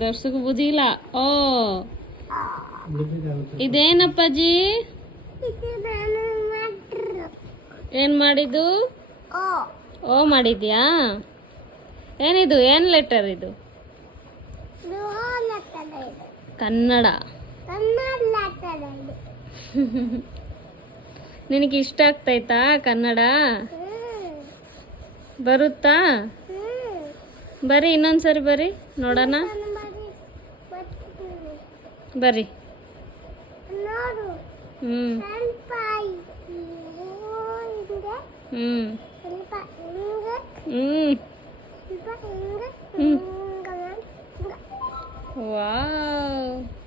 ದರ್ಶಕ ಬುದ್ಧಿ ಇಲ್ಲ. ಓ ಇದೇನಪ್ಪಾಜಿ, ಏನ್ ಮಾಡಿದ್ದು? ಓ ಮಾಡಿದ್ಯಾ? ಏನಿದು, ಏನ್ ಲೆಟರ್ ಇದು? ಕನ್ನಡ. ನಿನಗೆ ಇಷ್ಟ ಆಗ್ತೈತಾ ಕನ್ನಡ? ಬರುತ್ತಾ? ಬರೀ ಇನ್ನೊಂದ್ಸರಿ ಬರೀ ನೋಡೋಣ. ಬರ್ರಿ. ಹ್ಮ್ ಹ್ಮ್ ಹ್ಮ್ ವಾವ್.